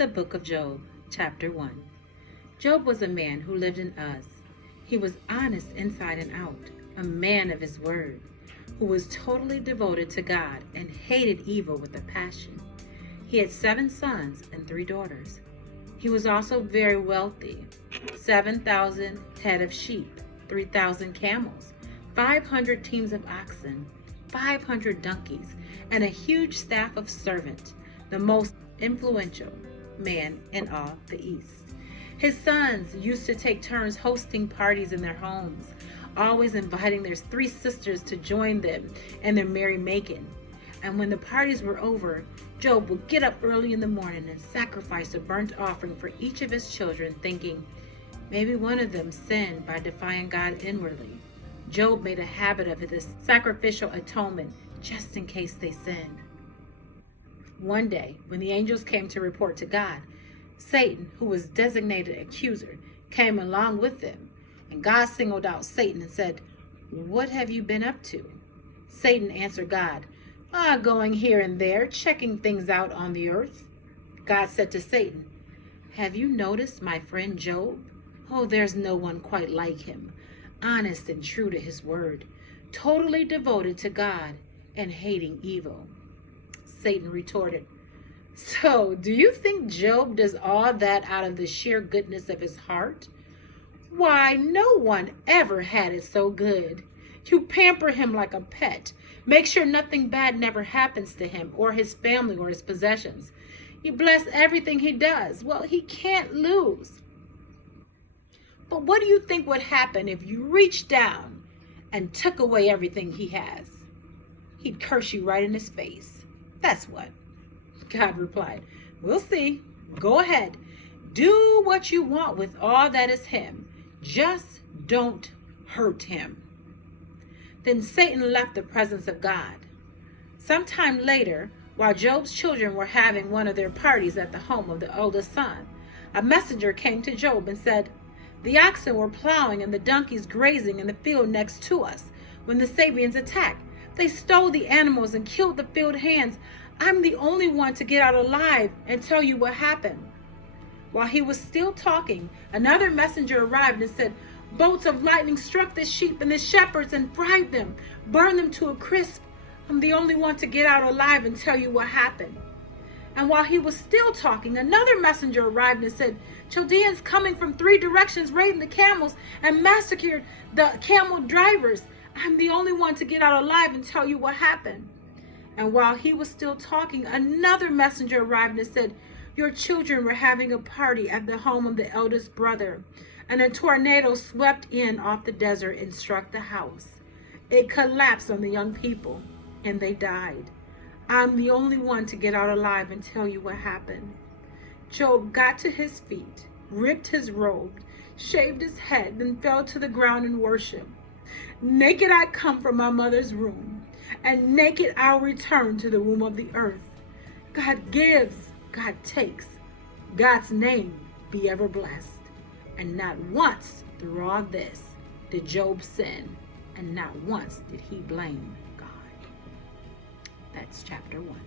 The Book of Job, Chapter 1. Job was a man who lived in Uz. He was honest inside and out, a man of his word, who was totally devoted to God and hated evil with a passion. He had 7 sons and 3 daughters. He was also very wealthy: 7,000 head of sheep, 3,000 camels, 500 teams of oxen, 500 donkeys, and a huge staff of servants, the most influential man in all the East. His sons used to take turns hosting parties in their homes, always inviting their 3 sisters to join them in their merrymaking. And when the parties were over, Job would get up early in the morning and sacrifice a burnt offering for each of his children, thinking maybe one of them sinned by defying God inwardly. Job made a habit of this sacrificial atonement just in case they sinned. One day, when the angels came to report to God, Satan, who was designated accuser, came along with them, and God singled out Satan and said, "What have you been up to?" Satan answered God, "Going here and there, checking things out on the earth." God said to Satan, "Have you noticed my friend Job? There's no one quite like him, honest and true to his word, totally devoted to God and hating evil." Satan retorted, "So, do you think Job does all that out of the sheer goodness of his heart? Why, no one ever had it so good. You pamper him like a pet, make sure nothing bad never happens to him or his family or his possessions. You bless everything he does. Well, he can't lose. But what do you think would happen if you reached down and took away everything he has? He'd curse you right in his face. That's what." God replied, "We'll see. Go ahead. Do what you want with all that is him. Just don't hurt him." Then Satan left the presence of God. Sometime later, while Job's children were having one of their parties at the home of the oldest son, a messenger came to Job and said, "The oxen were plowing and the donkeys grazing in the field next to us when the Sabians attacked. They stole the animals and killed the field hands. I'm the only one to get out alive and tell you what happened." While he was still talking, another messenger arrived and said, "Bolts of lightning struck the sheep and the shepherds and fried them, burned them to a crisp. I'm the only one to get out alive and tell you what happened." And while he was still talking, another messenger arrived and said, "Chaldeans coming from 3 directions raided the camels and massacred the camel drivers. I'm the only one to get out alive and tell you what happened." And while he was still talking, another messenger arrived and said, "Your children were having a party at the home of the eldest brother, and a tornado swept in off the desert and struck the house. It collapsed on the young people, and they died. I'm the only one to get out alive and tell you what happened." Job got to his feet, ripped his robe, shaved his head, and fell to the ground in worship. "Naked I come from my mother's womb, and naked I'll return to the womb of the earth. God gives, God takes. God's name be ever blessed." And not once through all this did Job sin, and not once did he blame God. That's chapter 1.